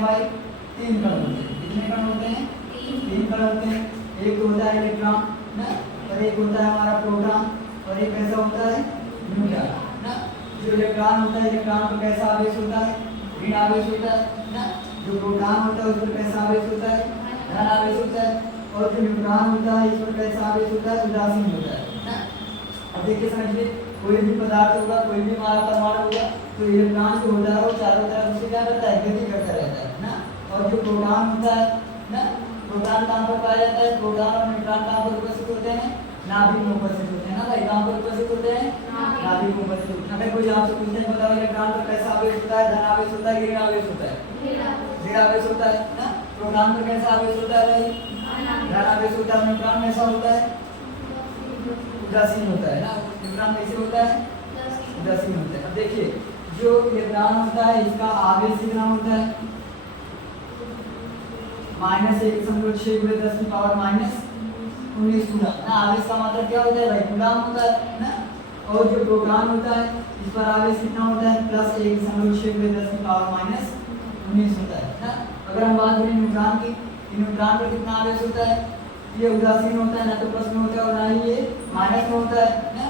भाई 3 कण होते हैं। कितने कण होते हैं? 3 कण होते हैं। एक होता है इलेक्ट्रॉन ना, और एक होता है हमारा प्रोटॉन, और एक कैसा होता है न्यूट्रॉन ना। जो इलेक्ट्रॉन होता है, इलेक्ट्रॉन पर कैसा आवेश होता है? ऋण आवेश होता है ना। जो प्रोटॉन होता है उस पर कैसा आवेश होता है? धन आवेश होता है। और जो न्यूट्रॉन होता है इस पर कैसा आवेश होता है? उदासीन होता है ना। अब देखिए समझिए, कोई भी पदार्थ होगा, कोई भी हमारा परमाणु होगा, तो इलेक्ट्रॉन जो होता है वो चारों तरफ से क्या करता है? गति करता रहता है ना। और जो प्रोटॉन होता है ना, प्रोटॉन कहाँ पर पाया जाता है? प्रोटॉन और न्यूट्रॉन कहाँ पर उपस्थित होते हैं? नाभिक में उपस्थित होते हैं ना भाई। कहाँ पर उपस्थित होते हैं? नाभिक में उपस्थित होते हैं। अगर कोई आपसे पूछे बताओ इलेक्ट्रॉन पर कैसा आवेश होता है? धन आवेश होता है, ऋण आवेश होता है? ऋण आवेश होता है ना। प्रोटॉन पर कैसा आवेश होता है भाई? धन आवेश होता है। न्यूट्रॉन में ऐसा होता है उदासीन होता है ना। न्यूट्रॉन कैसे होता है? उदासीन होता है। अब देखिए, जो इलेक्ट्रॉन होता है इसका आवेश कितना होता है? -1.6 × 10⁻⁻19 कूलम ना। आवेश का मतलब क्या होता है भाई? कूलम होता है ना। और जो प्रोटॉन होता है इस पर आवेश कितना होता है? +1.6 × 10⁻⁻19 होता है ना। अगर हम बात करें न्यूट्रॉन की, न्यूट्रॉन पर कितना आवेश होता है? ये उदासीन होता है ना, तो प्लस में होता है और ना ही ये माइनस में होता है ना।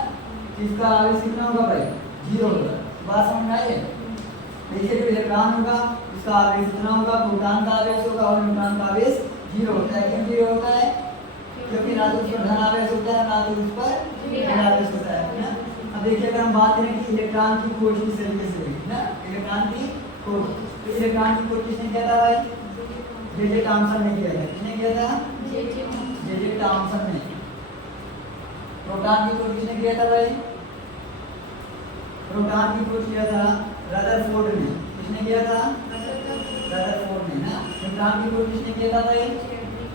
इसका आवेश कितना होगा भाई? 0 होगा। बात समझ में आई है? देखिए, जो इलेक्ट्रॉन होगा उसका आवेश कितना होगा? प्रोटॉन का आवेश होगा, और न्यूट्रॉन का आवेश 0 होता है। क्यों 0 होता है? क्योंकि ना तो उस पर धन आवेश होता है, ना तो उस पर ऋण आवेश होता है ना। अब देखिए, अगर हम बात करें कि इलेक्ट्रॉन की खोज किस तरीके से हुई ना, इलेक्ट्रॉन की खोज, तो इलेक्ट्रॉन की खोज किसने किया था भाई? जे.जे. थॉमसन ने किया था। किसने किया था? जे.जे. थॉमसन ने। प्रोटॉन की खोज किसने किया था भाई? प्रोटॉन की खोज किया था रदरफोर्ड ने। किसने किया था? रदरफोर्ड ने ना। न्यूट्रॉन की खोज किसने किया था भाई?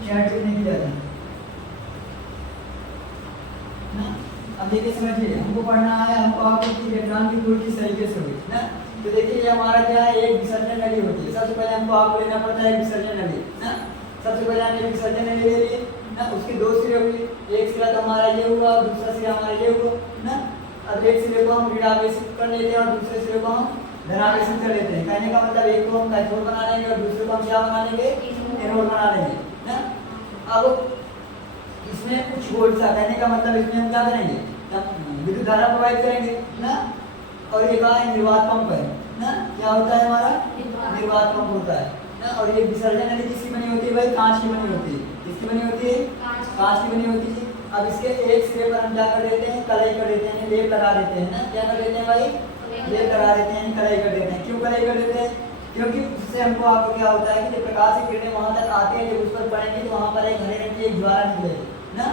चैडविक ने किया था ना। अब देखिए समझिए, हमको पढ़ना है, हमको आपको इलेक्ट्रॉन की खोज किस तरीके से हुई ना। तो देखिए, ये हमारा क्या है? एक विसर्जन नली होती है। सबसे पहले हमको आपको लेना पड़ता है एक विसर्जन नली ना। सबसे पहले हमने विसर्जन नली ले ली ना। उसके 2 सिरे हुए, एक सिरा तो हमारा ये हुआ और दूसरा सिरा हमारा ये हुआ ना। अब एक सिरे को हम ऋण आवेशित कर लेते हैं और दूसरे सिरे को हम धन आवेशित कर लेते हैं। कहने का मतलब एक को हम कैथोड बना लेंगे और दूसरे को हम क्या बना लेंगे? एनोड बना लेंगे ना। अब इसमें कुछ वोल्ट सा, कहने का मतलब इसमें हम क्या करेंगे? विद्युत धारा प्रोवाइड करेंगे ना। और ये कहाँ है? निर्वात पंप है ना। क्या होता है हमारा? निर्वात पंप होता है ना। और ये विसर्जन नली किसकी बनी होती है भाई? कांच की बनी होती है। किसकी बनी होती है? कांच की बनी होती है। अब इसके एक सिरे पर हम क्या कर देते हैं? कलई कर देते हैं, लेप लगा देते हैं ना। क्या कर देते हैं भाई? लेप लगा देते हैं, कलई कर देते हैं। क्यों कलई कर देते हैं? क्योंकि उससे हमको आपको क्या होता है कि जब प्रकाश की किरणें वहां तक आती हैं, जब उस पर पड़ेंगी तो वहां पर एक हरे रंग की एक ज्वाला निकलेगी ना,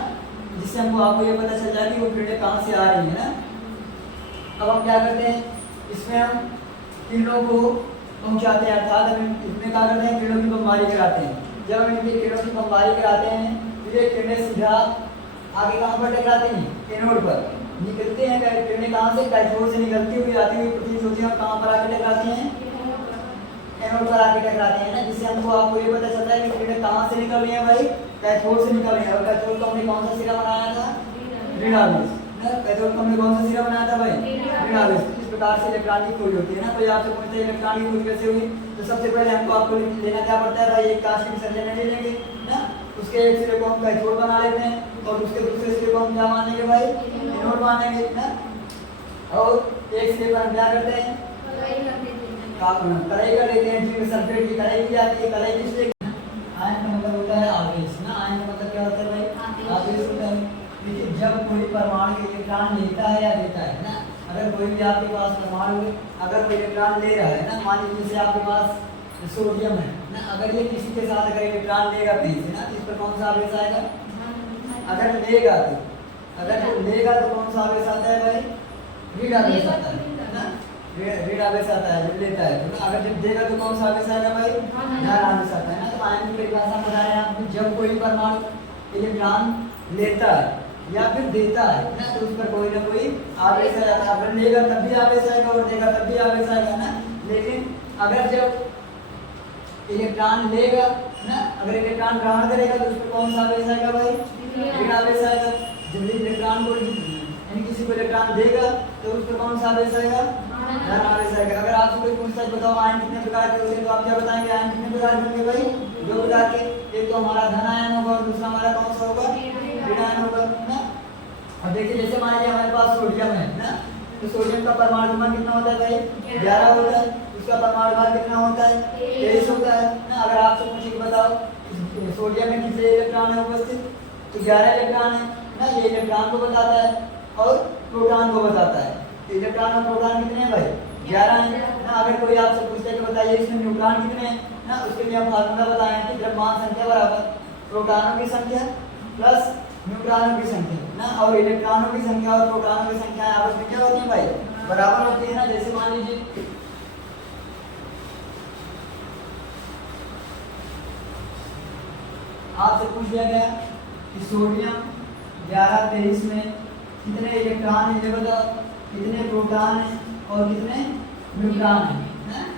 जिससे हमको आपको ये पता चल जाए कि वो किरणें कहाँ से आ रही है ना। अब हम क्या करते हैं? इसमें हम किरणों को पहुंचाते हैं, अर्थात हम इसमें क्या करते हैं? किरणों की बमबारी कराते हैं। जब हम इनकी किरणों की बमबारी कराते हैं तो ये किरणें सीधा आगे कहाँ पर टकराती हैं? एनोड पर निकलते हैं। किरणें कहाँ से? कैथोड से निकलती हुई आती हुई प्रतीत होती हैं और कहाँ पर आके टकराती हैं? एनोड पर आके टकराती हैं ना। जिससे हमको आपको ये पता चलता है कि किरणें कहाँ से निकल रही हैं भाई? कैथोड से निकल रही हैं। और कैथोड को हमने कौन सा सिरा बनाया था? ऋण आवेश ना। कैथोड को हमने कौन सा सिरा बनाया था भाई? ऋण आवेश। इस प्रकार से इलेक्ट्रॉन की खोज होती है ना। कोई आपसे पूछता है इलेक्ट्रॉन की खोज कैसे हुई, तो सबसे पहले हमको आपको लेना क्या पड़ता है भाई? एक कांच की विसर्जन नली लेंगे ना। उसके एक सिरे को हम कैथोड बना लेते हैं और उसके दूसरे सिरे को हम क्या मानेंगे भाई? एनोड मानेंगे ना। और एक सिरे पर हम क्या करते हैं? कलई कर देते हैं। जिंक सल्फेट की कलई की जाती है। कलई किस लिए? आयन का मतलब होता है आवेश ना। आयन का मतलब क्या होता है भाई? आवेश होता है। देखिए, जब कोई परमाणु इलेक्ट्रॉन लेता है या देता है ना, अगर कोई भी आपके पास परमाणु अगर कोई इलेक्ट्रॉन ले रहा है ना, मान लीजिए जैसे आपके पास सोडियम है ना, अगर ये किसी के साथ अगर इलेक्ट्रॉन लेगा कहीं से ना, तो इस पर कौन सा आवेश आएगा? अगर लेगा तो कौन सा आवेश आता है भाई? ऋण आवेश आता है ना। ऋण आवेश आता है जब लेता है तो ना। अगर जब देगा तो कौन सा आवेश आएगा भाई? धन आवेश आता है ना। तो आयन की परिभाषा बता रहे हैं आपको, जब कोई परमाणु इलेक्ट्रॉन लेता है या फिर देता है ना, तो उस पर कोई ना कोई आवेश आ जाता है। अगर लेगा तब भी आवेश आएगा और देगा तब भी आवेश आएगा ना। लेकिन अगर जब इलेक्ट्रॉन लेगा ना, अगर इलेक्ट्रॉन ग्रहण करेगा तो उस पर कौन सा आवेश आएगा भाई? ऋण आवेश आएगा। जब इलेक्ट्रॉन को क्योंकि किसी को इलेक्ट्रॉन देगा तो उस पर कौन सा आवेश आएगा, धन आवेश आएगा। अगर आपसे कोई पूछता है बताओ आयन कितने प्रकार के होते हैं, तो आप क्या बताएंगे, आयन कितने प्रकार के होंगे भाई, 2 प्रकार के। एक तो हमारा धन आयन होगा और दूसरा हमारा कौन सा होगा, ऋण आयन होगा ना। अब देखिए जैसे मान लीजिए हमारे पास सोडियम है ना, तो सोडियम का परमाणु क्रमांक कितना होता है भाई, 11 होता है। उसका परमाणु भार कितना होता है, 23 होता है ना। अगर आपसे पूछे कि बताओ सोडियम में कितने इलेक्ट्रॉन है उपस्थित, तो 11 इलेक्ट्रॉन है ना। ये इलेक्ट्रॉन को बताता है और प्रोटॉन को बताता है। तो इलेक्ट्रॉन और प्रोटॉन कितने हैं भाई, 11 है ना। अगर कोई आपसे पूछता है कि बताइए इसमें न्यूट्रॉन कितने हैं ना, उसके लिए हम फार्मूला बताएं कि द्रव्यमान संख्या बराबर प्रोटॉनों की संख्या प्लस न्यूट्रॉनों की संख्या ना, और इलेक्ट्रॉनों की संख्या और प्रोटॉनों की संख्या आपस में क्या होती है भाई, बराबर होती है ना। जैसे मान लीजिए आपसे पूछ दिया गया कि सोडियम 11-23 में कितने इलेक्ट्रॉन है, ये बताओ, कितने प्रोटॉन है और कितने न्यूट्रॉन है,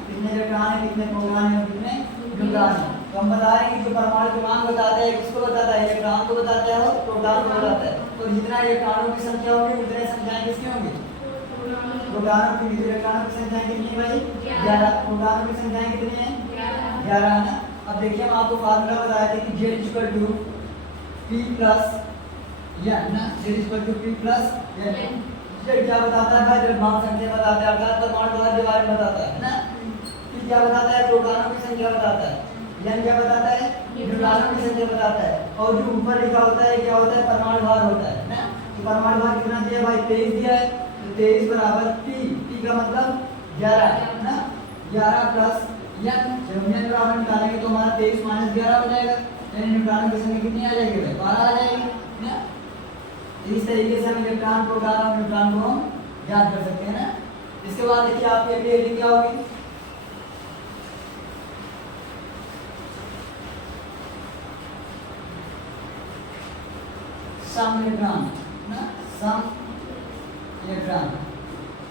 कितने इलेक्ट्रॉन है, कितने प्रोटॉन है और कितने न्यूट्रॉन है। तो हम बता रहे हैं कि जो परमाणु क्रमांक बताता है किसको बताता है, इलेक्ट्रॉन को बताता है और प्रोटॉन को बताता है। तो जितना इलेक्ट्रॉनों की संख्या होगी उतने संख्याएं किसकी होंगी, प्रोटॉनों की। इलेक्ट्रॉनों की संख्या कितनी है भाई, 11। प्रोटॉनों की संख्या कितनी है, 11 है ना। अब देखिए हम आपको फार्मूला बताए थे कि Z = P + N ना, Z = P + N। Z क्या बताता है भाई, द्रव्यमान संख्या बताता है, अर्थात परमाणु भार के बारे में बताता है ना। P क्या बताता है, प्रोटॉनों की संख्या बताता है। N क्या बताता है, न्यूट्रॉनों की संख्या बताता है। और जो ऊपर लिखा होता है क्या होता है, परमाणु भार होता है ना। तो परमाणु भार कितना दिया भाई, 23 दिया है। तो 23 = P का मतलब 11 है ना। 11 + N, जब N बराबर निकालेंगे तो हमारा 23 - 11 हो जाएगा, यानी न्यूट्रॉन की संख्या कितनी आ जाएगी भाई, 12 आ जाएगी ना। इस तरीके से हम इलेक्ट्रॉन, प्रोटॉन और न्यूट्रॉन को हम याद कर सकते हैं ना। इसके बाद देखिए आपकी अगली हेडिंग क्या होगी, सम इलेक्ट्रॉन ना, सम इलेक्ट्रॉन।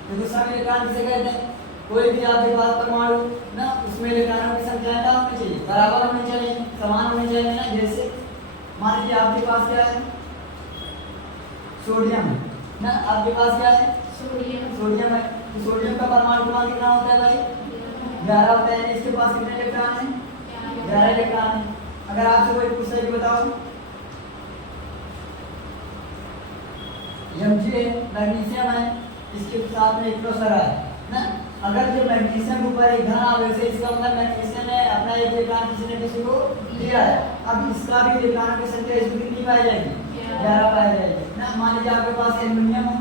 देखो सम इलेक्ट्रॉन किसे कहते हैं, कोई भी आपके पास परमाणु ना, उसमें इलेक्ट्रॉनों की संख्या क्या होनी चाहिए, बराबर होनी चाहिए, समान होनी चाहिए ना। जैसे मान लीजिए आपके पास क्या है, सोडियम ना, आपके पास क्या है, सोडियम है। तो सोडियम का परमाणु क्रमांक कितना होता है भाई, 11 होता है। इसके पास कितने इलेक्ट्रॉन हैं, 11 इलेक्ट्रॉन है। अगर आपसे कोई पूछता है कि बताओ Mg मैग्नीशियम है, इसके साथ में एक प्रोसर है ना। अगर जो मैग्नीशियम ऊपर एक धन आवेश है, इसका मतलब मैग्नीशियम ने अपना एक इलेक्ट्रॉन किसी ने किसी को दिया है। अब इसका भी इलेक्ट्रॉनों की संख्या इसमें कितनी पाई जाएगी, 11 पाई जाएगी ना। मान लीजिए आपके पास एल्युमिनियम है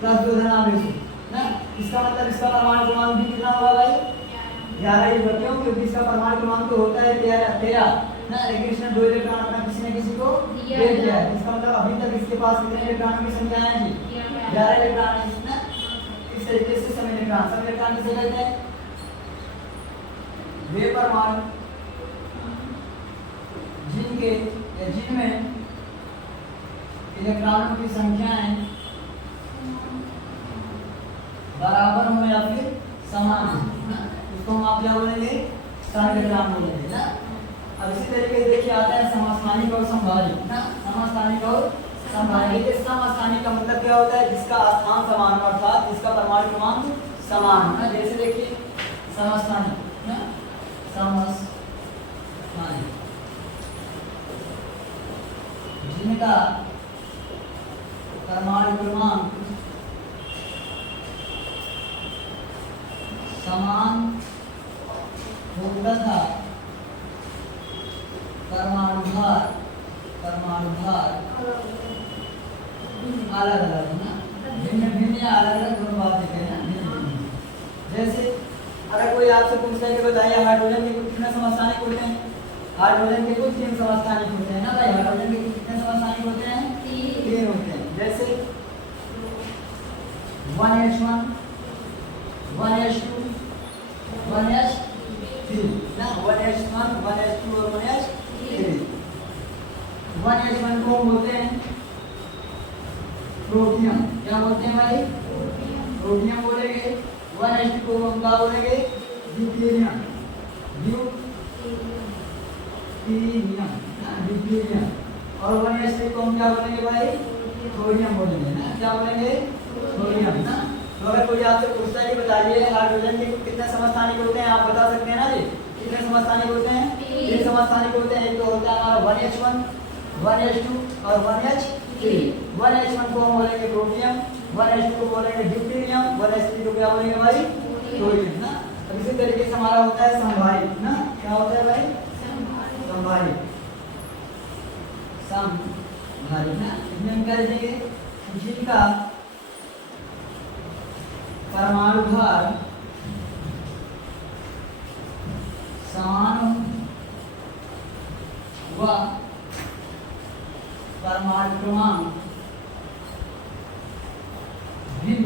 प्लस 2 धन आवेश है ना, इसका मतलब इसका परमाणु क्रमांक भी कितना होगा भाई, 11 ही होगा। क्यों, क्योंकि इसका परमाणु क्रमांक तो होता है 13 ना, लेकिन इसने 2 इलेक्ट्रॉन अपना किसी ने किसी को दे दिया है। इसका मतलब अभी तक इसके पास कितने इलेक्ट्रॉनों की संख्या है जी, 11 इलेक्ट्रॉन है ना। इस तरीके से सम इलेक्ट्रॉन किसे कहते हैं, वे परमाणु जिनके या जिनमें इलेक्ट्रॉनों की संख्याएं बराबर हो या फिर समान हो ना, उसको हम आप क्या बोलेंगे, सम इलेक्ट्रॉन बोलेंगे ना। अब इसी तरीके से देखिए आता है समस्थानिक और समभाजिक ना, समस्थानिक और समभाजिक। समस्थानिक का मतलब क्या होता है, जिसका स्थान समान हो, अर्थात जिसका परमाणु क्रमांक समान हो ना। जैसे देखिए समस्थानिक ना, समस्थानिक जिनका परमाणु क्रमांक समान होता था, परमाणु भार अलग अलग ना, भिन्न भिन्न या अलग अलग दोनों बात देखे ना। जैसे अगर कोई आपसे पूछता है कि बताइए हाइड्रोजन के कुल कितने समस्थानिक होते हैं, हाइड्रोजन के कुल 3 समस्थानिक होते हैं ना भाई। हाइड्रोजन के कुल कितने समस्थानिक होते हैं, 3 होते हैं। जैसे 1s1 1s2 1s3 ना, 1s1 1s2 और 1s3। 1s1 को बोलते हैं प्रोटियम, क्या बोलते हैं भाई, प्रोटियम बोलेंगे। 1s2 को हम क्या बोलेंगे, ड्यूटेरियम, ड्यूटेरियम। और 1s3 को हम क्या बोलेंगे भाई, थोरियम बोलेंगे ना। क्या बोलेंगे थोरियम ना। तो अगर कोई आपसे पूछता है कि बताइए हाइड्रोजन के कितने समस्थानिक होते हैं, आप बता सकते हैं ना जी, कितने समस्थानिक होते हैं? 3 समस्थानिक होते हैं। एक तो होता है हमारा 1H1, 1H2 और 1H3। 1H1 को हम बोलेंगे प्रोटियम, 1H2 को बोलेंगे ड्यूटेरियम, 1H3 को क्या बोलेंगे भाई थोरियम ना। अब इसी तरीके से हमारा होता है संभारित ना। क्या होता है भाई संभारित, संभारित ना। इसमें हम क्या लिखेंगे जिनका परमाणु भार समान व परमाणु क्रमांक भिन्न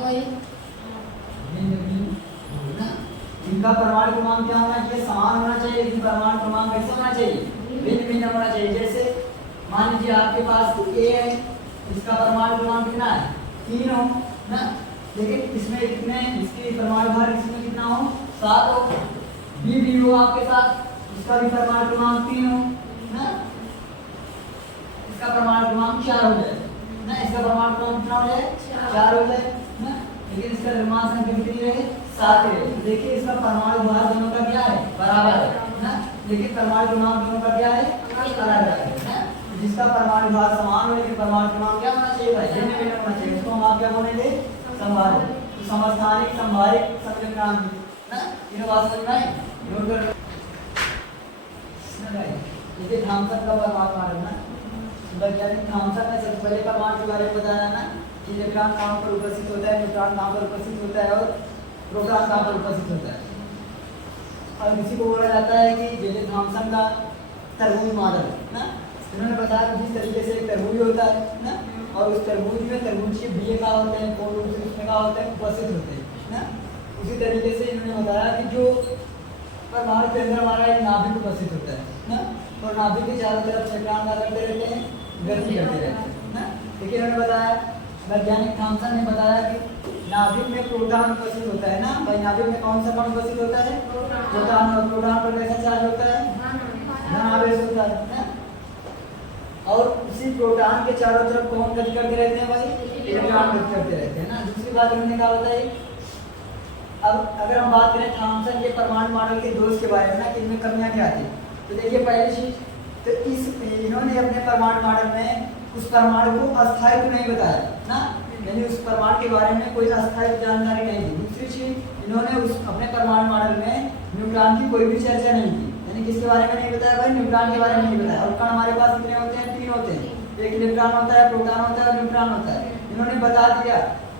भाई भिन्न ना। इनका परमाणु क्रमांक क्या होना चाहिए? समान होना चाहिए, लेकिन परमाणु क्रमांक कैसा होना चाहिए? भिन्न भिन्न होना चाहिए। जैसे मान लीजिए आपके पास A है, इसका परमाणु क्रमांक कितना है? 3 हो ना, लेकिन इसमें कितने, इसके परमाणु भार इसमें कितना हो? 7 हो। B हो आपके साथ, इसका भी परमाणु क्रमांक 3 हो ना, इसका परमाणु क्रमांक 4 हो जाए ना, इसका परमाणु क्रमांक कितना हो जाए? 4 हो जाए ना, लेकिन इसका द्रव्यमान संख्या कितनी रहे? 7 है। देखिए इसका परमाणु भार दोनों का क्या है? बराबर है ना, लेकिन परमाणु क्रमांक दोनों का क्या है? अलग है ना। जिसका परमाणु भार समान हो लेकिन परमाणु क्रमांक क्या होना चाहिए भाई? भिन्न भिन्न होना चाहिए, उसको हम आप क्या बोलेंगे संभारित। तो समस्थानिक, संभारित, समविकरांत ना, इन बात समझ में आई? नोट कर देखिए थॉमसन का परमाणु मॉडल ना, वैज्ञानिक थॉमसन ने सबसे पहले परमाणु के बारे में बताया ना कि इलेक्ट्रॉन कहाँ पर उपस्थित होता है, न्यूट्रॉन कहाँ पर उपस्थित होता है और प्रोटॉन कहाँ पर उपस्थित होता है। और इसी को बोला जाता है कि जे थॉमसन का तरबूज मॉडल ना। इन्होंने बताया कि जिस तरीके से एक तरबूज होता है ना, और उस तरबूज में तरबूज के बीज का होते हैं, कोड उसमें का होता है उपस्थित होते हैं ना। उसी तरीके से इन्होंने बताया कि जो परमाणु के अंदर हमारा एक नाभिक उपस्थित होता है ना, और नाभिक के चारों तरफ इलेक्ट्रॉन क्या करते रहते हैं? गति करते रहते हैं ना। देखिए इन्होंने बताया, वैज्ञानिक थॉमसन ने बताया कि नाभिक में प्रोटॉन उपस्थित होता है ना भाई। नाभिक में कौन सा कण उपस्थित होता है? प्रोटॉन। और प्रोटॉन पर कैसा चार्ज होता है? धन आवेश होता है ना। और उसी प्रोटॉन के चारों तरफ कौन गति करते रहते हैं भाई? इलेक्ट्रॉन गति करते रहते हैं ना। दूसरी बात इन्होंने क्या बताई, अब अगर हम बात करें थॉमसन के परमाणु मॉडल के दोष के बारे में ना कि इनमें कमियां क्या थी, तो देखिए पहली चीज तो इस इन्होंने अपने परमाणु मॉडल में उस परमाणु को अस्थायित्व नहीं बताया ना, यानी उस परमाणु के बारे में कोई अस्थायित्व जानकारी नहीं दी। दूसरी चीज इन्होंने उस अपने परमाणु मॉडल में न्यूट्रॉन की कोई भी चर्चा नहीं की, यानी किसके बारे में नहीं बताया भाई? न्यूट्रॉन के बारे में नहीं बताया। और कण हमारे पास कितने होते हैं? 3 होते हैं, एक इलेक्ट्रॉन होता है, प्रोटॉन होता है और न्यूट्रॉन होता है। इन्होंने बता दिया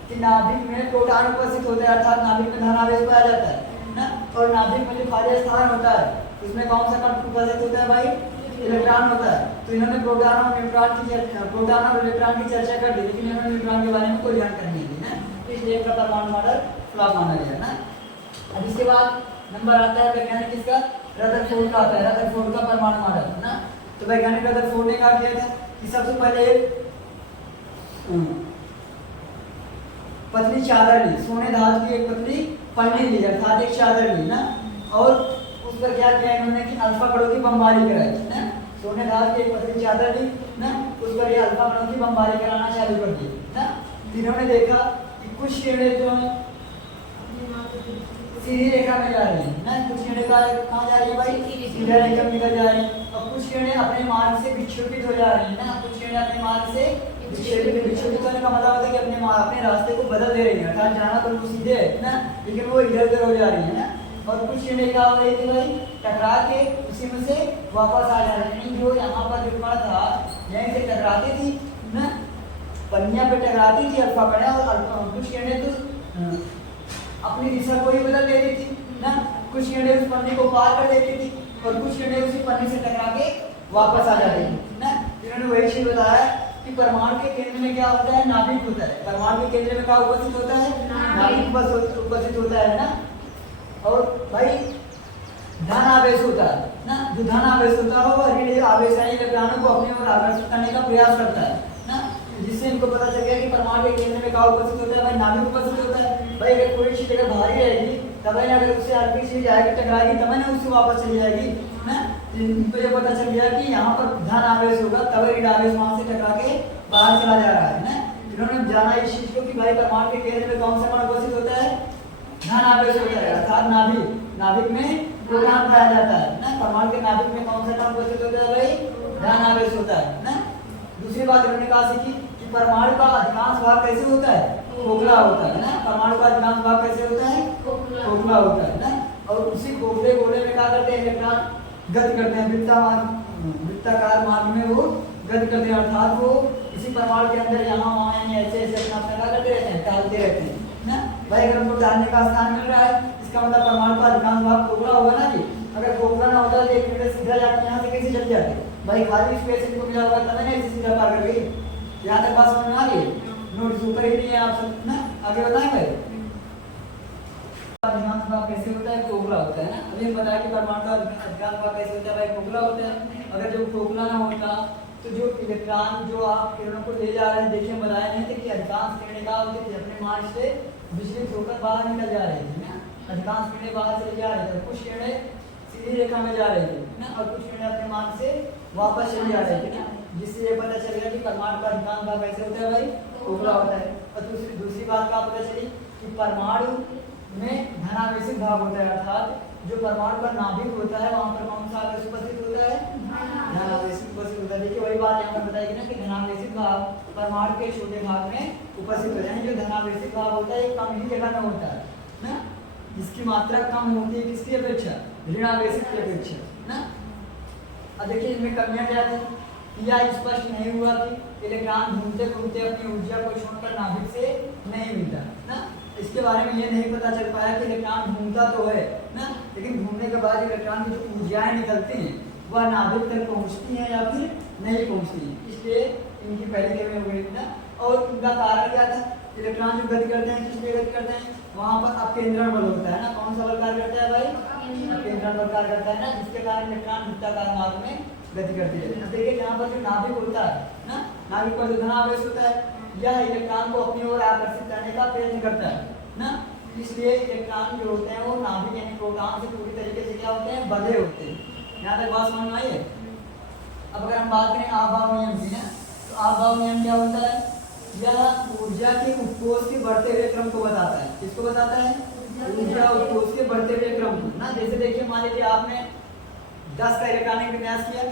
कि नाभिक में प्रोटॉन उपस्थित होते हैं, अर्थात नाभिक में धन आवेश पाया जाता है ना, और नाभिक में जो खाली स्थान होता है उसमें कौन सा कण उपस्थित होता है भाई? इलेक्ट्रॉन होता है। तो इन्होंने प्रोटॉन और न्यूट्रॉन की प्रोटॉन और इलेक्ट्रॉन की चर्चा कर दी, लेकिन इन्होंने न्यूट्रॉन के बारे में कोई जानकारी नहीं दी ना, इसलिए इनका परमाणु मॉडल फ्लॉप माना गया ना। अब इसके बाद नंबर आता है वैज्ञानिक इसका रदरफोर्ड का आता है, रदरफोर्ड का परमाणु मॉडल ना। तो वैज्ञानिक रदरफोर्ड ने क्या किया था कि सबसे पहले पतली चादर ली, सोने धातु की एक पतली पन्नी ली, अर्थात एक चादर ली ना, और उस पर क्या किया इन्होंने कि अल्फा कणों की बमबारी कराई ना। सोने धातु की एक पतली चादर ली ना, उस पर ये अल्फा कणों की बमबारी कराना चालू कर दी ना। इन्होंने देखा कि कुछ किरणें जो है सीधी रेखा में जा रही है ना, कुछ किरणें कहाँ जा रही है भाई? सीधी रेखा में निकल जा रही है, और कुछ किरणें अपने मार्ग से विक्षेपित हो जा रही है ना, कुछ किरणें अपने मार्ग से विक्षेपित होने का मतलब होता है कि अपने रास्ते को बदल दे रही है, अर्थात जाना तो वो सीधे है ना, लेकिन वो इधर उधर हो जा रही है ना। और कुछ किरणें क्या हो रही थी भाई? टकरा के उसी में से वापस आ जा रही है, जो यहाँ पर जो कण था यहीं से टकराती थी ना, पन्नियां पे टकराती थी अल्फा कण, और कुछ किरणें तो अपनी दिशा को ही बदल देती थी ना, कुछ किरणें उस पन्नी को पार कर देती थी और कुछ किरणें उसी पन्नी से टकरा के वापस आ जाती थी ना। इन्होंने वही चीज बताया कि परमाणु के केंद्र में क्या होता है? नाभिक होता है। परमाणु के केंद्र में क्या उपस्थित होता है? नाभिक उपस्थित होता है ना। और भाई धन आवेश होता है ना, जो धन आवेश होता है वो ऋण आवेश यानी इलेक्ट्रॉनों को अपनी ओर आकर्षित करने का प्रयास करता है ना, जिससे इनको पता चल गया कि परमाणु के केंद्र में क्या उपस्थित होता है भाई? नाभिक उपस्थित होता है। भाई अगर कोई चीज अगर भारी रहेगी तब ना, अगर उससे हल्की चीज आएगी टकराएगी तब ना उससे वापस चली जाएगी ना। इनको ये पता चल गया कि यहाँ पर धन आवेश होगा तब ऋण आवेश वहां से टकरा के बाहर चला जा रहा है ना। इन्होंने जाना इस चीज को कि भाई परमाणु के केंद्र में कौन सा कण उपस्थित होता है, धन आवेश होता है, अर्थात नाभिक में प्रोटॉन पाया जाता है ना। परमाणु के नाभिक में कौन सा कण उपस्थित होता है भाई, धन आवेश होता है ना। दूसरी बात इन्होंने कहा सीखी कि परमाणु का अधिकांश भाग कैसे होता है, खोखला होता है ना। परमाणु का अधिकांश भाग कैसे होता है, खोखला होता है ना। और उसी खोखले गोले में क्या करते हैं, इलेक्ट्रॉन गति करते हैं, वृत्ताकार मार्ग में वो गति करते हैं, अर्थात वो इसी परमाणु के अंदर यहाँ वहाँ ऐसे ऐसे अपना क्या करते रहते हैं, टहलते रहते हैं ना। भाई अगर हमको टहलने का स्थान मिल रहा है, इसका मतलब परमाणु का अधिकांश भाग खोखला होगा ना जी। अगर खोखला ना होता तो एक मिनट सीधा जाके यहाँ से कैसे चल जाते भाई, खाली स्पेस इनको मिला होगा तब ना इसे सीधा पार कर गई। यहाँ तक बात समझ में आ गई, नोट्स ऊपर ही नहीं है आप सब ना, आगे बताएं भाई। अधिकांश भाग कैसे होता है, खोखला होता है ना। अभी हम बताया कि परमाणु का अधिकांश भाग कैसे होता है भाई, खोखला होता है। अगर जो खोखला ना होता तो जो इलेक्ट्रॉन जो आप किरणों को ले जा रहे हैं, देखिए हम बताए नहीं थे कि अधिकांश किरणें का होती थी अपने मार्ग से विचलित होकर बाहर निकल जा रही थी ना। अधिकांश किरणें बाहर चली जा रही थी, कुछ किरणें सीधी रेखा में जा रही थी ना, और कुछ किरणें अपने मार्ग से वापस चली जा रही थी ना। जिससे ये पता चल गया कि परमाणु का अधिकांश भाग कैसे होता है भाई, खोखला होता है। और दूसरी बात क्या पता चली कि परमाणु में धनावेशित भाग होता है, अर्थात जो परमाणु का नाभिक होता है वहां पर कौन सा आवेश उपस्थित होता है, धनावेशित उपस्थित होता है। देखिए वही बात यहाँ पर बताएगी ना कि धनावेशित भाग परमाणु के छोटे भाग में उपस्थित होता है। जो धनावेशित भाग होता है कम ही जगह में होता है ना, इसकी मात्रा कम होती है किसकी अपेक्षा, ऋणावेशित की अपेक्षा ना। अब देखिए इनमें कमियां क्या थी, यह स्पष्ट नहीं हुआ कि इलेक्ट्रॉन घूमते घूमते अपनी ऊर्जा को छोड़कर नाभिक से नहीं मिलता ना। इसके बारे में ये नहीं पता चल पाया कि इलेक्ट्रॉन घूमता तो है ना, लेकिन घूमने के बाद इलेक्ट्रॉन की जो ऊर्जाएं निकलती हैं वह नाभिक तक पहुंचती हैं या फिर नहीं पहुंचती हैं, इसलिए इनकी पहले के में हो गई ना। और इनका कारण क्या था, इलेक्ट्रॉन जो गति करते हैं किस लिए गति करते हैं, वहां पर अपकेंद्रण बल होता है ना। कौन सा बल कार्य करता है भाई, अपकेंद्रण बल कार्य करता है ना, जिसके कारण इलेक्ट्रॉन वृत्ताकार मार्ग में गति करती है। देखिए यहाँ पर जो नाभिक होता है ना, नाभिक पर जो धनावेश होता है यह इलेक्ट्रॉन को अपनी ओर आकर्षित करने का प्रयत्न करता है ना। इसलिए इलेक्ट्रॉन जो होते हैं वो नाभिक यानी प्रोटॉन से पूरी तरीके से क्या होते हैं, बंधे होते हैं। यहाँ तक बात समझ में आई है। अब अगर हम बात करें आभाव नियम की ना, तो आभाव नियम क्या होता है, यह ऊर्जा के उत्कोष के बढ़ते हुए क्रम को बताता है। किसको बताता है, ऊर्जा उत्कोष के बढ़ते हुए क्रम को ना। जैसे देखिए मान लीजिए आपने 10 का इलेक्ट्रॉनिक विन्यास किया,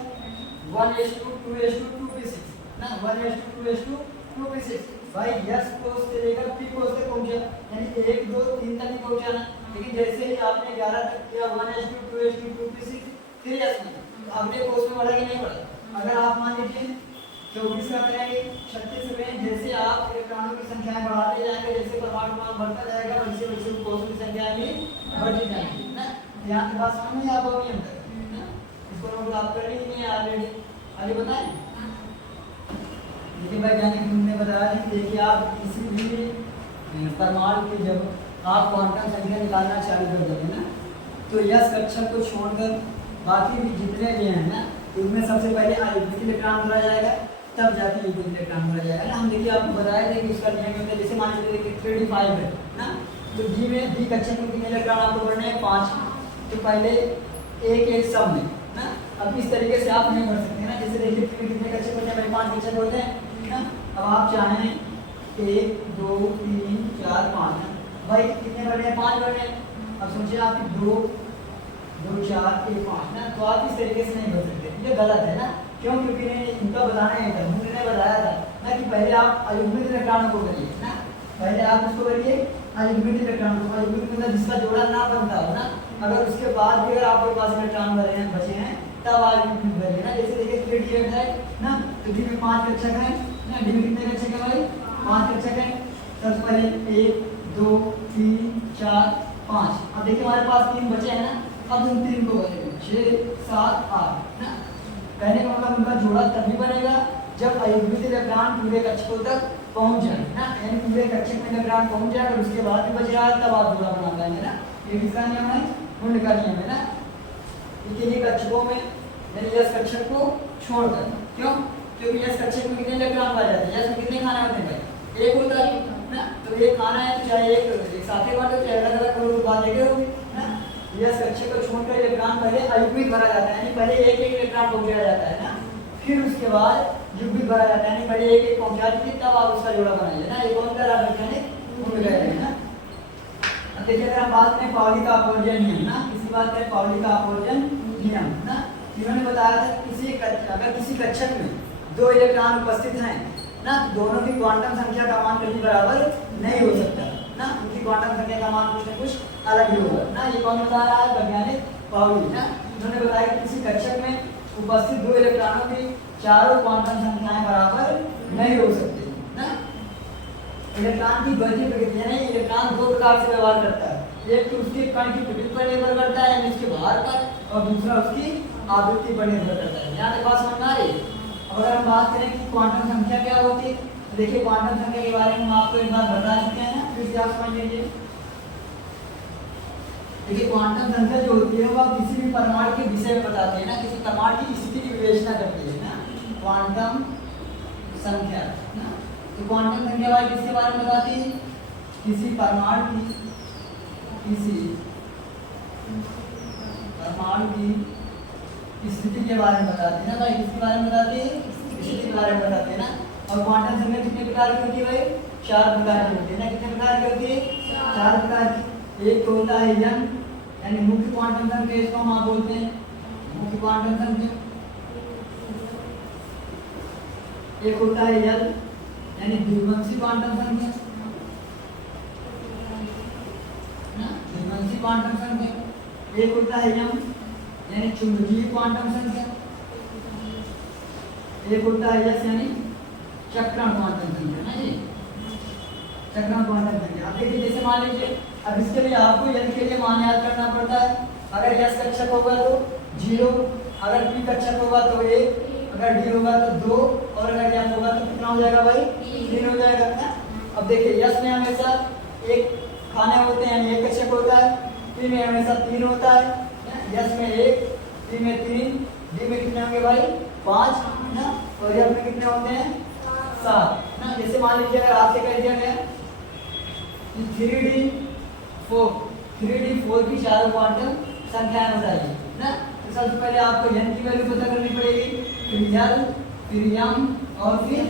1:2 2:2 2p6 ना, 1:2 2:2 भाई यस कोष से लेकर पी कोष तक पहुंचा, यानी 1 2 3 तक ही पहुंचा ना। लेकिन जैसे ही आपने 11 तक किया 1:2 2:2 2p6 फिर यस में, तो अगले कोष में बढ़ा कि नहीं बढ़ा। अगर आप मान लीजिए 24 का करेंगे 36 में, जैसे आप इलेक्ट्रॉनों की संख्याएं बढ़ाते जाएंगे, जैसे परमाणु क्रमांक बढ़ता जाएगा वैसे वैसे कोषों की संख्या भी बढ़ती जाएगी ना। यहाँ के पास समझ में आप नियम ना, इसको नोट आप कर लीजिए ऑलरेडी। आगे बताएं। देखिए वैज्ञानिक ने बताया कि देखिए आप किसी भी परमाणु की जब आप क्वांटम संख्या निकालना चालू कर देंगे ना, तो यस कक्षक को छोड़कर बाकी भी जितने भी हैं ना, उनमें सबसे पहले आयोजित इलेक्ट्रॉन भरा जाएगा, तब जाके युग्मित इलेक्ट्रॉन भरा जाएगा ना। हम देखिए आपको बताया था कि उसका नियम होता है, जैसे मान लीजिए देखिए 3d5 है ना, तो डी में डी कक्षक में कितने इलेक्ट्रॉन आपको भरने हैं, 5। तो पहले एक सब में ना, अब इस तरीके से आप नहीं भर सकते ना। जैसे देखिए कितने कक्षक होते हैं भाई, 5 कक्षक होते हैं ना। अब आप चाहें 1 2 3 4 5 भाई कितने भरने हैं, 5 भरने हैं। अब सोचिए आप 2 2 4 1 5 ना, तो आप इस तरीके से नहीं भर सकते, ये गलत है ना। क्यों, क्योंकि इनका बताना है था, उन्होंने बताया था ना कि पहले आप अयुग्मित इलेक्ट्रॉन को करिए ना, पहले आप उसको करिए अयुग्मित इलेक्ट्रॉन को, अयुग्मित मतलब जिसका जोड़ा ना बनता हो ना। अगर उसके बाद भी अगर आपके पास इलेक्ट्रॉन भरे हैं बचे हैं तब अयुग्मित भरिए ना। जैसे देखिए 3d8 है ना, तो डी में 5 कक्षक है ना, डी में कितने कक्षक है भाई, 5 कक्षक है। सबसे पहले 1 2 3 4 5। अब देखिए हमारे पास 3 बचे हैं ना, अब उन 3 को बनेंगे 6 7 8 ना। कहने का मतलब उनका जोड़ा तभी बनेगा जब अयुग्मित इलेक्ट्रॉन पूरे कक्षकों तक पहुंच जाए ना, यानी पूरे कक्षक में इलेक्ट्रॉन पहुंच जाए और उसके बाद भी बच रहा है तब आप जोड़ा बना पाएंगे ना। ये किसका नियम है, मूल्य का नियम है ना। किन्हीं कक्षकों में यानी यस कक्षक को छोड़कर, क्यों, क्योंकि यस कक्षक में कितने इलेक्ट्रॉन पाए जाते हैं, यस में कितने खाने होते हैं भाई, एक होता है ना। तो एक खाना है तो चाहे एक साथ ही बांटो चाहे अलग अलग करो, बात देखे होगी ना। यस कक्षक को छोड़कर इलेक्ट्रॉन पहले अयुग्मित भरा जाता है, यानी पहले एक एक इलेक्ट्रॉन पहुंचाया जाता है ना, फिर उसके बाद युग्मित भरा जाता है, यानी बड़ी एक एक पहुंचा दी तब आप उसका जोड़ा बनाइए ना। ये कौन कर रहा है घूम गए हैं ना। अब देखिए अगर हम बात करें पाउली का अपवर्जन नियम ना, किसी बात करें पाउली का अपवर्जन नियम ना, इन्होंने बताया था अगर किसी कक्षक में दो इलेक्ट्रॉन उपस्थित हैं ना, दोनों की क्वांटम संख्या का मान कभी बराबर नहीं हो सकता ना, उनकी क्वांटम संख्या का मान कुछ न कुछ अलग ही होगा ना। ये कौन बता रहा है? वैज्ञानिक पाउली ना। उन्होंने बताया कि किसी कक्षक में उपस्थित दो इलेक्ट्रॉनों की चारों क्वांटम संख्याएं बराबर नहीं हो सकती ना। इलेक्ट्रॉन की गति प्रकृति यानी इलेक्ट्रॉन दो प्रकार से व्यवहार करता है, एक तो उसके कण की प्रकृति पर निर्भर करता है यानी उसके बाहर पर, और दूसरा उसकी आवृत्ति पर निर्भर करता है। यहाँ तक बात समझ में आ रही है। अगर हम बात करें कि क्वांटम संख्या क्या होती है, तो देखिए क्वांटम संख्या के बारे में हम आपको एक बार बता चुके हैं ना, फिर से आप समझ लीजिए। देखिए क्वांटम संख्या जो होती है वो आप किसी भी परमाणु के विषय में बताते हैं ना, किसी परमाणु की स्थिति की विवेचना करती है ना, क्वांटम संख्या ना। तो क्वांटम संख्या वाली किसके बारे में बताती है? किसी परमाणु की स्थिति के बारे में बताती है ना भाई। किसके बारे में बताती है? स्थिति के बारे में बताती है ना। और क्वांटम संख्या कितने प्रकार की होती है भाई? 4 प्रकार की होती है ना। कितने प्रकार की होती है? 4 प्रकार की। एक तो होता है यंग यानी मुख्य क्वांटम संख्या, इसको हम बोलते हैं मुख्य क्वांटम संख्या। एक होता है यल यानी द्विवंशी क्वांटम संख्या ना, द्विवंशी क्वांटम संख्या। एक होता है यम यानी चुंबकीय क्वांटम संख्या। एक होता है यस यानी चक्रण क्वांटम संख्या ना, ये चक्रण क्वांटम संख्या। अब देखिए जैसे मान लीजिए अब इसके लिए आपको यदि के लिए मान याद करना पड़ता है। अगर यस कक्षक होगा तो 0, अगर पी कक्षक होगा तो 1, अगर डी होगा तो 2, और अगर एफ होगा तो कितना हो जाएगा भाई? 3 हो जाएगा ना। अब देखिए यस में हमेशा एक खाने होते हैं यानी एक कक्षक होता है, पी में हमेशा 3 होता है, यस में 1, पी में 3, डी में कितने होंगे भाई? 5 ना, और एफ में कितने होते हैं? 7 ना। जैसे मान लीजिए अगर आपसे कह दिया गया 3D4 की चारों क्वांटम संख्याएं बताइए ना, तो सबसे पहले आपको n की वैल्यू पता करनी पड़ेगी, फिर l, फिर m और फिर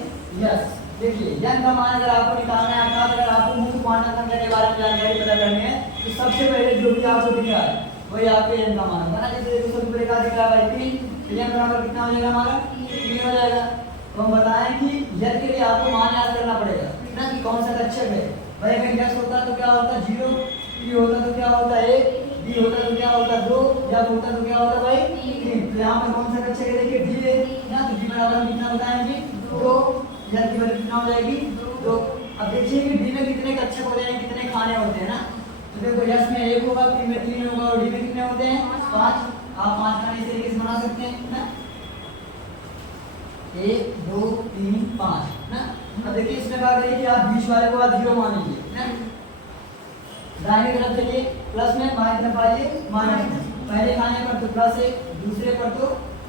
s। देखिए n का मान अगर आपको निकालना है, अर्थात अगर आपको मुख्य क्वांटम संख्या के बारे में जानकारी पता करनी है तो सबसे पहले जो भी आपको दिख रहा है वही आपके n का मान होगा ना। जैसे देखो सबसे पहले क्या दिख रहा है 3, तो n बराबर कितना हो जाएगा हमारा? 3 हो जाएगा। तो हम बताएं कि n के लिए आपको मान याद करना पड़ेगा ना कि कौन सा कक्षक है भाई। अगर s होता तो क्या होता? 0, p होता तो क्या होता? 1, d होता तो क्या होता? 2, f होता तो क्या होता भाई? 3। तो यहाँ पे कौन सा कक्षक है? देखिए d है ना, तो d बराबर कितना बताएंगे? 2, n की वैल्यू कितना हो जाएगी? 2। अब देखिए कि d में कितने कक्षक होते हैं, कितने खाने होते हैं ना। तो देखो s में 1 होगा, p में 3 होगा और d में कितने होते हैं? 5। आप 5 खाने इस तरीके से बना सकते हैं ना, 1 2 3 5 ना। अब देखिए इसमें क्या करिए कि आप बीच वाले को आप 0 मान लीजिए ना, दाहिने तरफ चलिए प्लस में, बाएं तरफ आइए माइनस में। पहले खाने पर तो +1, दूसरे पर तो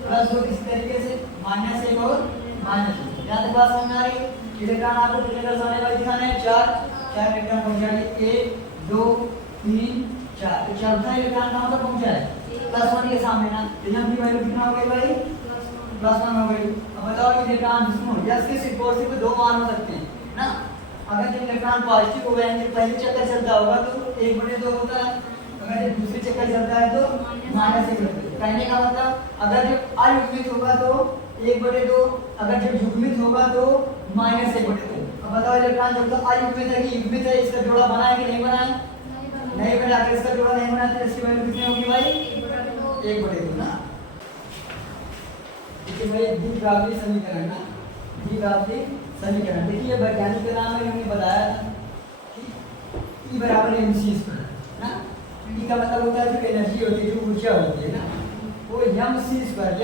+2, इस तरीके से -1 और -2। यहाँ तक बात समझ में आ रही है? इलेक्ट्रॉन आपको कितने दर्शाने वाले दिखाने हैं? 4 इलेक्ट्रॉन पहुंचाएंगे 1 2 3 4। तो चौथा इलेक्ट्रॉन कहाँ पर पहुंचा है? +1 के सामने ना, तो यहाँ की वैल्यू कितना हो गई भाई? +1 हो गई। अब बताओ कि इलेक्ट्रॉन सुनो यस के सिम्पोसिट में 2 मान हो सकते हैं ना। अगर जब इलेक्ट्रॉन पॉजिटिव हो गए पहले चक्कर चलता होगा तो 1/2 होता है, अगर जब दूसरे चक्कर चलता है तो -1/2। कहने का मतलब अगर जब अयुग्मित होगा तो 1/2, अगर जब युग्मित होगा तो -1/2। अब बताओ इलेक्ट्रॉन जब तो अयुग्मित है कि युग्मित है, इसका जोड़ा बना है कि नहीं बना है? नहीं बना। अगर इसका जोड़ा नहीं बना तो इसकी वैल्यू कितनी होगी भाई? 1/2 ना। देखिए भाई द्विघाती समीकरण ना, द्विघाती समीकरण। देखिए वैज्ञानिक के नाम में उन्होंने बताया था कि E बराबर mc² ना। E का मतलब होता है जो एनर्जी होती है, जो ऊर्जा होती है ना, वो mc²।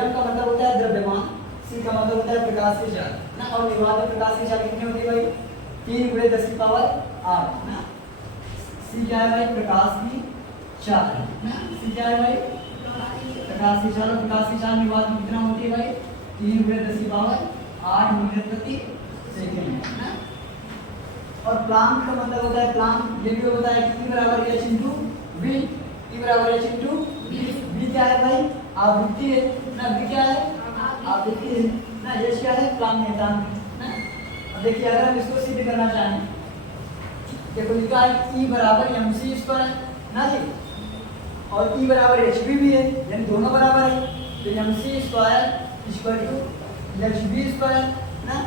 m का मतलब होता है द्रव्यमान, c का मतलब होता है प्रकाश की चाल ना। और निर्वात में प्रकाश की चाल कितनी होती है भाई? 3 × 10⁸ ना। c क्या है भाई? प्रकाश की चाल ना। c क्या है भाई? प्रकाश की चाल। प्रकाश की चाल निर्वात में कितना होती है भाई? 3 × 10⁸ मीटर प्रति सेकंड ना। और प्लांक का मतलब होता है प्लांक, ये भी होता है कि E बराबर h × v। E बराबर h × v। v क्या है भाई? आवृत्ति है ना। v क्या है? आवृत्ति है। ना, एच क्या है प्लांक नियतांक ना। अब देखिए अगर हम इसको सिद्ध करना चाहें, देखो लिखा है ई बराबर एम सी स्क्वायर ना जी, और ई बराबर एच भी है, यानी दोनों बराबर है, तो M C square equal to H B square ना।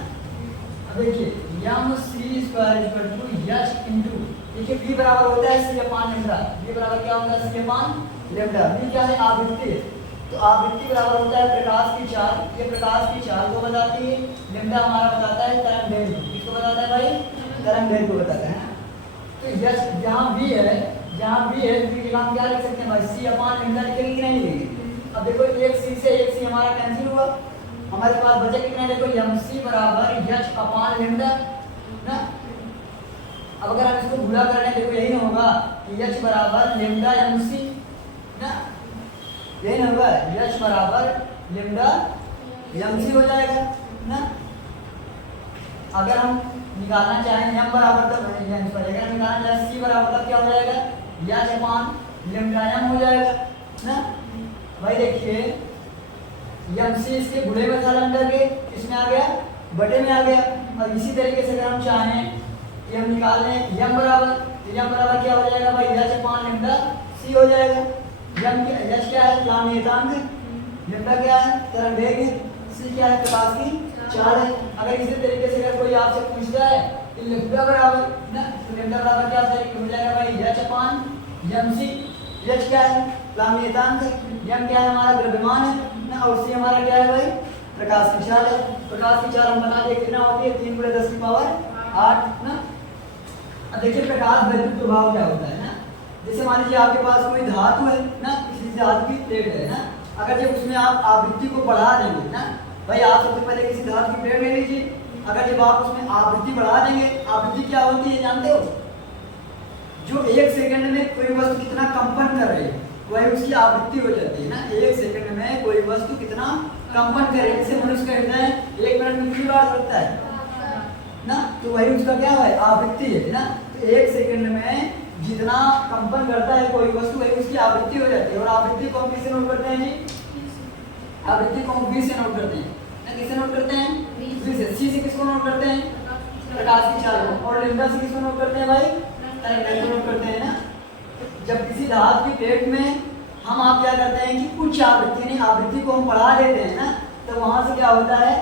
अब देखिए M C square equal to H into, देखिए बी बराबर होता है सी अपान लेमडा, बी बराबर क्या होता है सी अपान लेमडा, बी क्या है आवृत्ति, तो आवृत्ति बराबर होता है प्रकाश की चाल, ये प्रकाश की चाल को बताती है, लेमडा हमारा बताता है तरंग दैर्घ्य, किसको बताता है भाई, तरंग दैर्घ्य को बताता है। तो यह जहाँ बी है, जहाँ बी है बी की हम क्या लिख सकते हैं भाई, सी अपान लेमडा लिखेंगे कि नहीं लिखेंगे। अब देखो एक सी से एक सी हमारा कैंसिल हुआ, हमारे पास बचा कितना है, देखो एम सी बराबर एच अपान लेमडा ना। अब अगर हम इसको गुणा कर रहे हैं, देखो यही ना होगा कि एच बराबर लेमडा एम सी ना, यही ना होगा, एच बराबर लेमडा एम सी हो जाएगा ना। अगर हम निकालना चाहें एम बराबर, तब अगर हम निकालना चाहें सी बराबर, तब क्या हो जाएगा, एच अपान लेमडा एम हो जाएगा ना। भाई देखिए एम सी इसके गुणे में था लंबा के, किसमें आ गया, बटे में आ गया। और इसी तरीके से अगर हम चाहें कि हम निकाल लें एम बराबर, तो एम बराबर क्या हो जाएगा भाई, एच अपान लेमडा सी हो जाएगा। एम क्या, एच क्या है प्लांक नियतांक, लेमडा क्या है तरंग दैर्घ्य, सी क्या है प्रकाश की चाल है। अगर इसी तरीके से अगर कोई आपसे पूछता है कि लेमडा बराबर ना, तो लेमडा बराबर क्या हो जाएगा भाई, एच अपान एम सी, एच क्या है प्लांक नियतांक है, एम क्या है हमारा द्रव्यमान है ना, और सी हमारा क्या है भाई, प्रकाश की चाल है। प्रकाश की चाल हम बना दें कितना होती है, 3 × 10⁸ ना। अब देखिए प्रकाश वैद्युत प्रभाव क्या होता है ना, जैसे मान लीजिए आपके पास कोई धातु है ना, किसी धातु की प्लेट है ना, अगर जब उसमें आप आवृत्ति को बढ़ा देंगे ना, भाई आप सबसे पहले किसी धातु की प्लेट ले लीजिए, अगर जब आप उसमें आवृत्ति बढ़ा देंगे, आवृत्ति क्या होती है जानते हो, जो 1 सेकंड में कोई वस्तु कितना कंपन कर रही है वही उसकी आवृत्ति हो जाती है ना। 1 सेकंड में कोई वस्तु कितना कंपन करे, जैसे मनुष्य का हृदय 1 मिनट में कितनी बार धड़कता है ना, तो वही उसका क्या है आवृत्ति है ना। तो 1 सेकंड में जितना कंपन करता है कोई वस्तु वही उसकी आवृत्ति हो जाती है। और आवृत्ति को हम किससे नोट करते हैं जी, आवृत्ति को हम वी से नोट करते हैं ना, किससे नोट करते हैं, वी से। सी से किसको नोट करते हैं, प्रकाश की चाल को, और लेमडा से किसको नोट करते हैं भाई, तरंग दैर्घ्य को नोट करते हैं ना। जब किसी धातु की प्लेट में हम आप क्या करते हैं कि उच्च आवृत्ति यानी आवृत्ति को हम बढ़ा देते हैं ना, तो वहां से क्या होता है,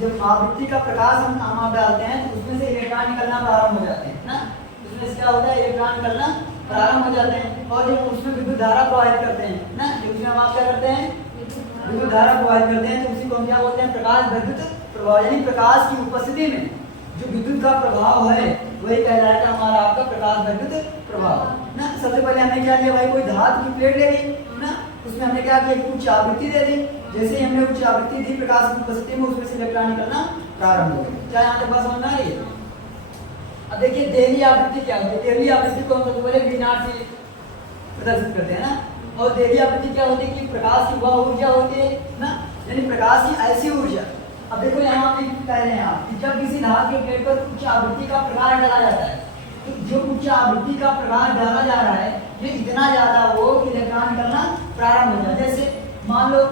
जब आवृत्ति का प्रकाश हम आप डालते हैं तो उसमें से इलेक्ट्रॉन निकलना प्रारंभ हो जाते हैं ना, उसमें से क्या होता है इलेक्ट्रॉन निकलना प्रारंभ हो जाते हैं। और जब उसमें विद्युत धारा प्रवाहित करते हैं ना, जब उसमें हम आप क्या करते हैं विद्युत धारा प्रवाहित करते हैं, तो उसी को हम क्या बोलते हैं, प्रकाश वैद्युत प्रभाव, यानी प्रकाश की उपस्थिति में जो विद्युत का प्रभाव है वही कहलाएगा हमारा आपका प्रकाश वैद्युत प्रभाव ना। सबसे पहले हमने क्या किया भाई, कोई धातु की प्लेट ले ली ना, उसमें हमने क्या किया, उच्च आवृत्ति दे दी, जैसे ही हमने उच्च आवृत्ति दी प्रकाश की उपस्थिति में उसमें से इलेक्ट्रॉन निकलना प्रारंभ हो गया। क्या यहाँ तक बात समझ में आ रही है। अब देखिए देहली आवृत्ति क्या होती है, देहली आवृत्ति को हम सबसे पहले V0 से प्रदर्शित करते हैं ना। और देहली आवृत्ति क्या होती है कि प्रकाश की वह ऊर्जा होती है ना, यानी प्रकाश की ऐसी ऊर्जा। अब देखो यहाँ पे कह रहे हैं आप कि जब किसी धातु के प्लेट पर उच्च आवृत्ति का प्रकाश डाला जाता है, तो जो उच्च आवृत्ति का प्रकाश डाला जा रहा है ये इतना ज्यादा हो कि इलेक्ट्रॉन निकलना प्रारंभ हो जाए। जैसे मान लो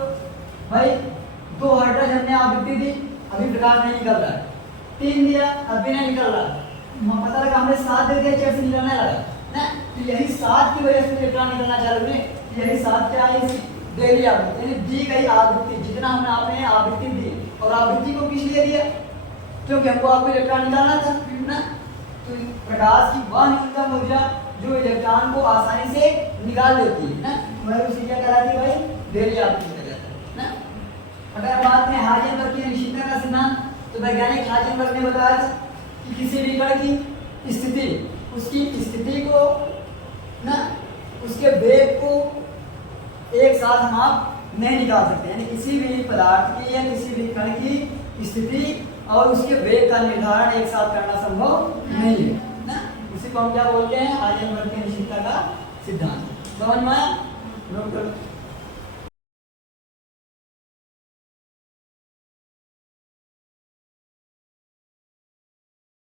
भाई 2 हर्ट्ज हमने आवृत्ति दी, अभी प्रकाश नहीं निकल रहा है, 3 दिया अभी नहीं निकल रहा, पता लगा हमने 7 दे दिया, 6 से निकलने लगा ना, तो यही 7 की वजह से इलेक्ट्रॉन निकलना चालू है। यही 7 क्या है, देहली आवृत्ति यानी दी गई आवृत्ति, जितना हमने आपने आवृत्ति दी, और आवृत्ति को किस लिए दिया, क्योंकि हमको आपको इलेक्ट्रॉन निकालना था ना। तो प्रकाश की वह न्यूनतम ऊर्जा जो इलेक्ट्रॉन को आसानी से निकाल देती है ना, वह उसी क्या कहलाती है भाई, देहली आवृत्ति कहलाता है ना। अगर बात करें हाइजेनबर्ग की अनिश्चितता का सिद्धांत, तो वैज्ञानिक हाइजेनबर्ग ने बताया था कि किसी भी कण की स्थिति, उसकी स्थिति को ना, उसके वेग को एक साथ हम आप नहीं निकाल सकते, यानी किसी भी पदार्थ की या किसी भी कण की स्थिति और उसके वेग का निर्धारण एक साथ करना संभव नहीं है ना। उसी को हम क्या बोलते हैं, हाइजेनबर्ग की अनिश्चितता का सिद्धांत। समझ में आया, नोट करो।